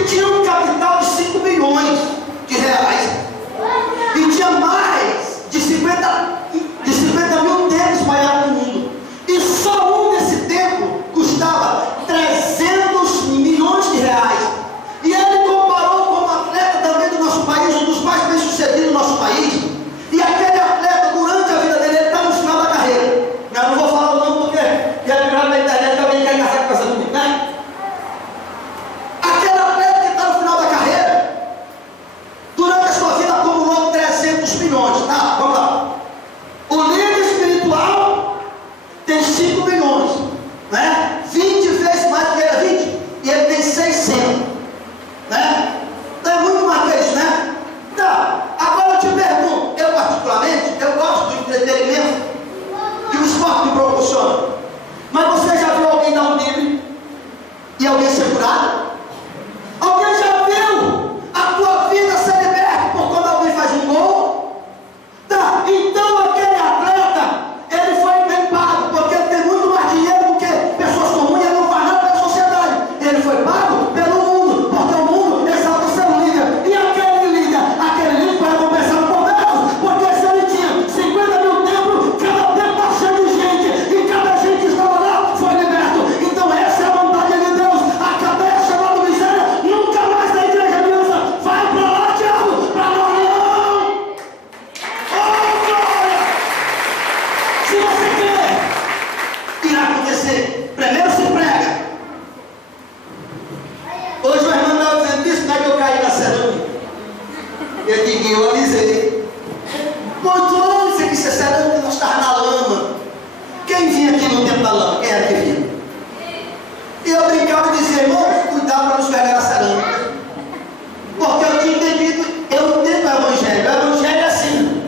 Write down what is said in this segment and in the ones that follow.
que tinha um capital de 5 milhões de reais e tinha mais de 50 mil templos espalhados no mundo. E só um desse templo custava 300 milhões de reais. E ele comparou com um atleta também do nosso país, um dos mais bem-sucedidos do nosso país. E aquele atleta, durante a vida dele, ele está no final da carreira. Eu não vou falar o nome porque já é na internet, alguém quer casar com essa comigo, né? Aquele atleta que está no final da carreira, durante a sua vida acumulou 300 milhões. Tá, vamos lá. O líder espiritual tem 5 milhões, né? 20 vezes mais que ele, 20, e ele tem 600, né? Então é muito mais que isso, né? Tá, agora eu te pergunto, eu particularmente, eu gosto do entretenimento que o esporte me proporciona. Mas você já viu alguém dar um drible e alguém ser curado? Alguém já viu a tua vida ser liberta por quando alguém faz um gol? Tá, então aquele atleta, ele foi bem pago, porque ele tem muito mais dinheiro do que pessoas comuns, ele não faz nada pela sociedade. Ele foi pago pelo mundo, porque o mundo exalta seu líder. E aquele líder foi recompensado por Deus, porque se ele tinha 50 mil templos, cada templo está cheio de gente, e cada gente que estava lá foi liberto. Então essa é a vontade de Deus. A cadeia chamada miséria nunca mais da igreja aliança. Vai para lá, diabo, para lá não. Oh, glória! Se você quer, irá acontecer. Primeiro se prega. Hoje o irmão estava dizendo isso, não é que eu caí na cerâmica. Eu digo, eu avisei. Muito longe, você disse, a cerâmica nós estávamos na lama. Quem vinha aqui no tempo da lama? Quem era que vinha? E eu brincava e dizia, irmão, cuidado para não escorregar a cerâmica. Porque eu tinha entendido, eu entendo o evangelho. O evangelho é assim.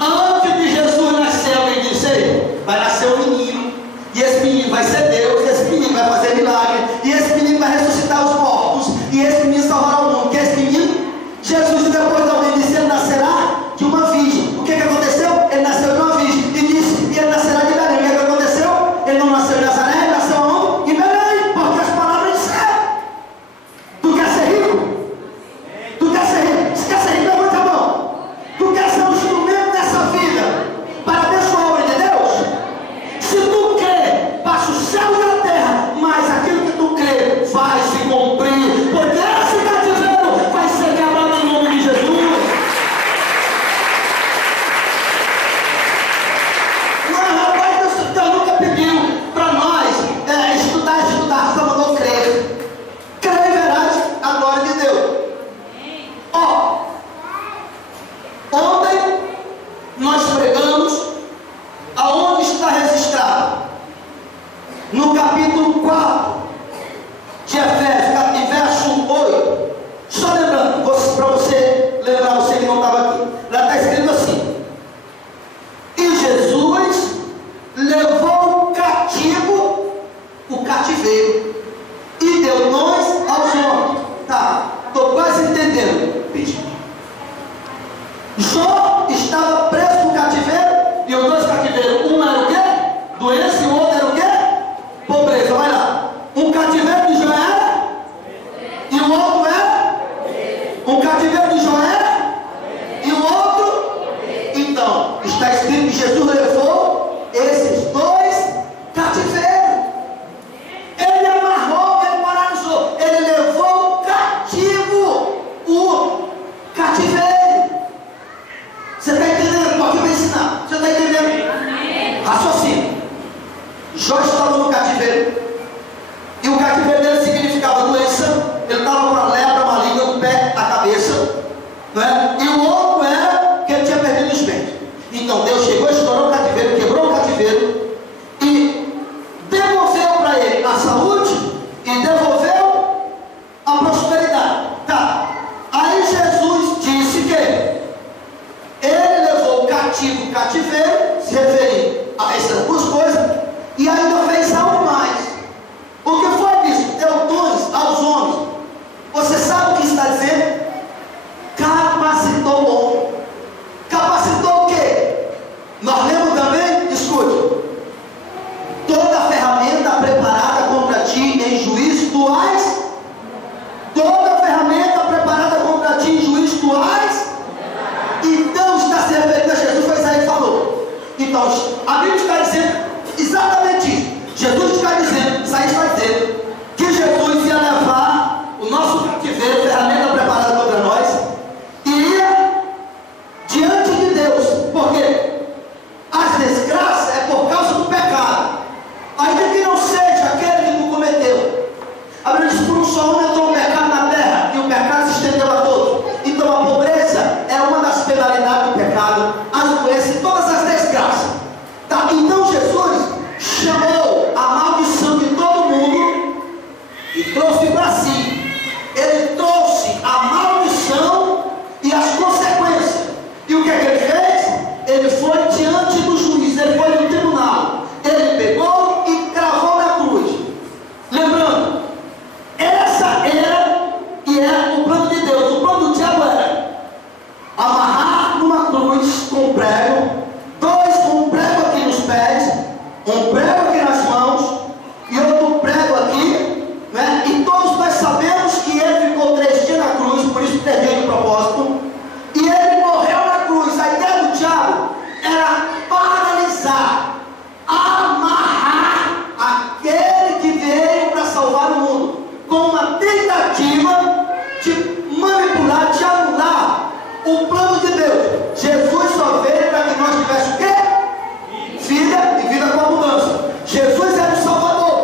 Antes de Jesus nascer, alguém disse, ei, vai nascer um menino. E esse menino vai ser Deus, e esse menino vai fazer milagre, e esse menino vai ressuscitar os mortos, e esse menino salvará o mundo. Que esse menino, Jesus, depois alguém disse, ele nascerá de uma virgem. O que aconteceu? Ele nasceu de uma virgem. E disse, e ele nascerá de Belém. O que aconteceu? Ele não nasceu em Nazaré, ele nasceu onde? Em Belém, porque as palavras disseram. Tu quer ser rico? Tu quer ser rico? Se quer ser rico, levanta a mão. Tu quer ser um instrumento dessa vida para abençoar a obra de Deus? Se tu crê, passa o céu e a terra, mas aquilo que tu crê vai se cumprir, porque esse cativeiro vai ser quebrado em nome de Jesus. Mas rapaz, Deus nunca pediu para nós estudar, só mandou crer. Crer e verás a glória de Deus. Ó, ontem nós pregamos aonde está registrado, no capítulo 4 de Efésios, verso 8. Só lembrando, para você lembrar, você que não estava aqui, lá está escrito assim: e Jesus levou cativo o cativeiro e deu nós aos homens. Tá, estou quase entendendo, bicho. Jó estava preso no cativeiro, e os dois cativeiros, um era o quê? Doença, e o outro era o quê? Pobreza. Vai lá. Um cativeiro de Jó era? E o outro era? Um cativeiro de Jó era? E o outro? Então, está escrito que Jesus levou esses dois cativeiros. Ele amarrou, ele paralisou, ele levou cativo o cativeiro. Você está entendendo? Estou aqui para ensinar. Você está entendendo? Raciocínio. Jó estava no cativeiro, e o cativeiro dele significava doença. Ele estava com a lepra maligna do pé à cabeça, né? E o outro era que ele tinha perdido os bens. Então Deus chegou, estourou o cativeiro, quebrou o cativeiro e devolveu para ele a saúde e devolveu a prosperidade. Tá. Aí Jesus disse que ele levou cativo o cativeiro, se referindo a essas duas coisas, e ainda fez algo mais. O que foi isso? Deu dons aos homens. Você sabe o que está dizendo? Capacitou o homem. Capacitou o quê? Nós lemos também, escute, toda ferramenta preparada contra ti em juízo tu has, toda ferramenta Então, a Bíblia está dizendo exatamente isso. Jesus está dizendo, Isaías está dizendo, que Jesus ia levar o nosso cativeiro, ferramenta preparada contra nós, e ia diante de Deus. Por quê? As desgraças é por causa do pecado, ainda que não seja aquele que tu cometeu. A Bíblia diz: por um só homem entrou o pecado na terra, e o pecado se estendeu a todos. Então a pobreza é uma das penalidades do pecado, as doenças e todas as desgraças. Tá? Então Jesus chamou a maldição de todo mundo e trouxe para si. Ele trouxe a maldição e as consequências. E o que é que ele fez? Ele foi diante do juiz, ele foi no tribunal. Ele pegou e cravou na cruz. Lembrando, essa era e é o plano de Deus. O plano do diabo era amarrar numa cruz com um prego, com um prego aqui nos pés, um prego aqui nas mãos e outro prego aqui, né? E todos nós sabemos que ele ficou 3 dias na cruz, por isso 3 dias de propósito, e ele morreu na cruz. A ideia do diabo era paralisar, amarrar aquele que veio para salvar o mundo, com uma tentativa de manipular, de anular o plano de Deus. Jesus só veio para que nós tivéssemos o quê? Vida e vida com abundância. Jesus era o Salvador.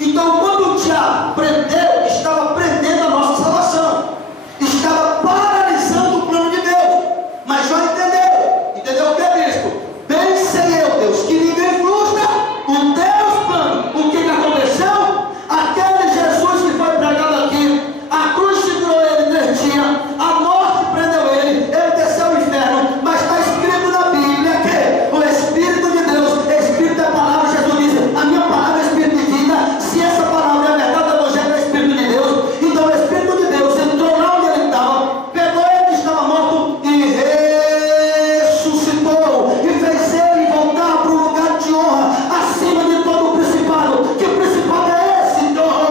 Então, quando o diabo prendeu, estava prendendo a nossa salvação, estava paralisando o plano de Deus. Mas já entendeu? Entendeu o que, bispo? Bem sei eu, Deus, que ninguém frustra o teu plano. O que aconteceu? Aquele Jesus que foi pregado aqui, a cruz segurou ele 3 dias, a morte prendeu ele desceu ao inferno, mas está escrito na Bíblia que o Espírito de Deus, Espírito é a palavra. Jesus diz: a minha palavra é Espírito de vida. Se essa palavra é a verdade, o Evangelho é Espírito de Deus. Então o Espírito de Deus entrou lá onde ele estava, pegou ele que estava morto e ressuscitou, e fez ele voltar para o lugar de honra, acima de todo o principado. Que principado é esse,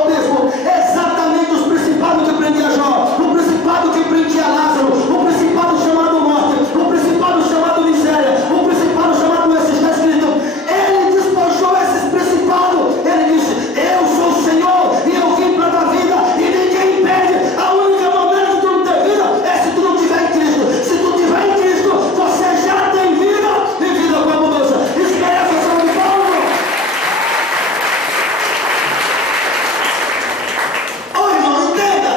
bispo? Exatamente os principados que prendia Jó, o principado que prendia Lázaro, o principado chamado morte, o principado chamado miséria, o principado chamado doença. Está escrito, ele despojou esses principados. Ele disse: eu sou o Senhor e eu vim para dar vida, e ninguém impede. A única maneira de tu não ter vida é se tu não estiver em Cristo. Se tu estiver em Cristo, você já tem vida e vida com abundância. Isso é essa ação de Paulo. Ô irmão, entenda.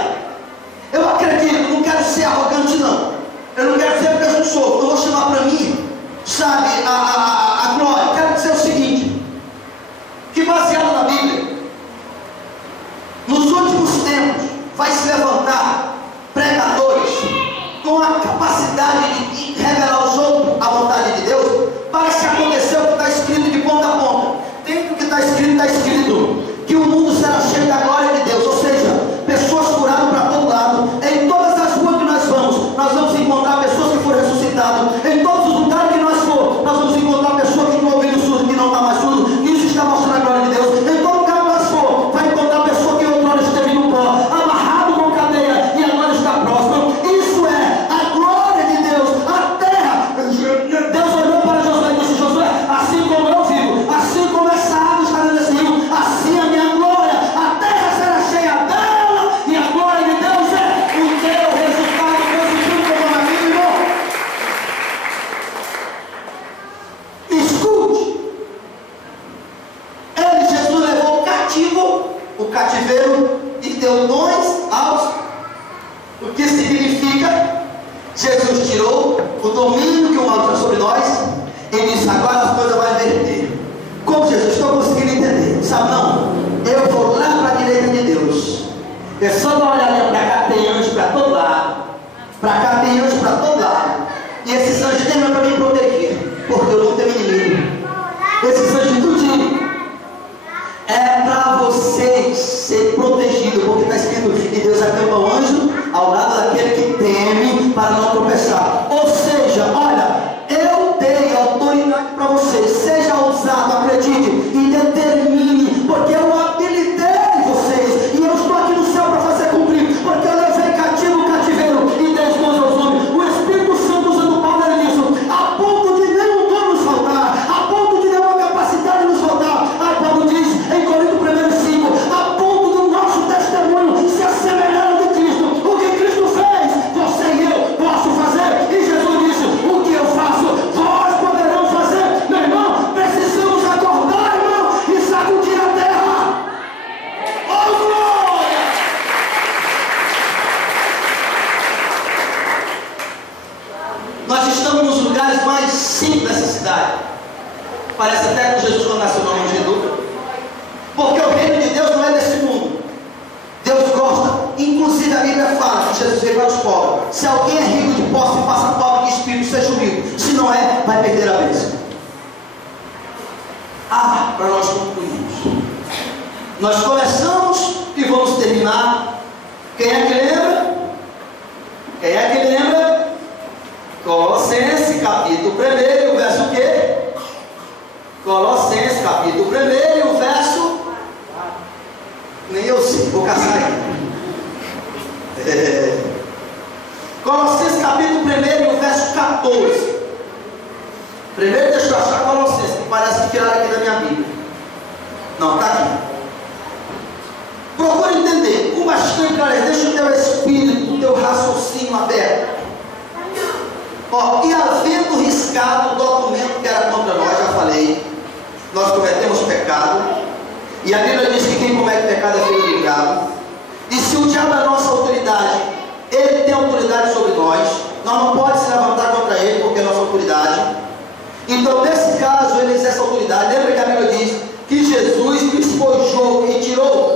Eu acredito, não quero ser arrogante não. Eu não quero dizer que eu não sou. Eu vou chamar para mim, sabe, a glória. Eu quero dizer o seguinte, que baseado na Bíblia, nos últimos tempos vai se levantar pregadores com a capacidade de revelar aos outros a vontade de Deus, para se acontecer o que está escrito de ponta a ponta. Dentro do que está escrito que o mundo será cheio da glória de Deus, ou seja, pessoas curadas para todo lado. Em todas as ruas que nós vamos encontrar pessoas que foram ressuscitadas. Em todos os lugares que nós for, nós vamos encontrar pessoas que estão ouvindo surdo, que não está mais surdo. Isso está mostrando a glória de Deus. Em todo lugar que nós for, vai encontrar pessoa que outrora esteve no pó, amarrado com cadeia, e agora está próximo. Isso é a glória de Deus. A terra, Deus olhou para Josué e disse: Josué, assim como eu vivo, assim como essa água está nesse rio, assim a minha glória, a terra será cheia dela, e a glória de Deus é o teu resultado positivo como a minha, irmão. Escute. Ele, Jesus, levou o cativeiro, e deu dons aos. O que significa? Jesus tirou o domínio que o mal tinha sobre nós e disse: agora as coisas vão inverter. Como Jesus? Estou conseguindo entender. Sabe não? Eu vou lá para a direita de Deus. É só dar uma olhadinha para cá, tem anjo para todo lado. Para cá tem anjo para todo lado. E esses anjos têm para me proteger, porque eu não tenho inimigo. Esses anjos tudinho é para você ser protegido, porque está escrito: e Deus acampa o anjo ao lado daquele que teme, para não tropeçar. Ou seja, olha, eu dei autoridade para você. Seja ousado, acredite e determine, porque eu habilitei vocês, e eu estou aqui no céu para fazer cumprir, porque eu levei cativo o cativeiro e dei mãos aos homens. O Espírito Santo usando Paulo nisso, a ponto de nenhum dom nos faltar. lugares mais simples dessa cidade. Parece até com Jesus quando nasceu no manjedoura. Porque o reino de Deus não é desse mundo. Deus gosta, inclusive a Bíblia fala que Jesus veio para os pobres. Se alguém é rico de posse, faça pobre de espírito, seja humilde. Se não é, vai perder a bênção. Para nós concluirmos. Nós começamos e vamos terminar. Quem é que lembra? Quem é que lembra? Colossenses, capítulo 1, o verso o quê? Colossenses, capítulo 1, o verso... Nem eu sei, vou caçar aqui. Colossenses, capítulo 1, o verso 14. Primeiro deixa eu achar Colossenses, que parece que tiraram aqui da minha Bíblia. Não, está aqui. Procure entender, com bastante clareza, deixa o teu espírito, o teu raciocínio aberto. E havendo riscado o documento que era contra nós, já falei, nós cometemos pecado, e a Bíblia diz que quem comete pecado é filho do diabo. E se o diabo é a nossa autoridade, ele tem autoridade sobre nós não pode se levantar contra ele, porque é nossa autoridade. Então, nesse caso, ele exerce autoridade. Lembra que a Bíblia diz que Jesus despojou e tirou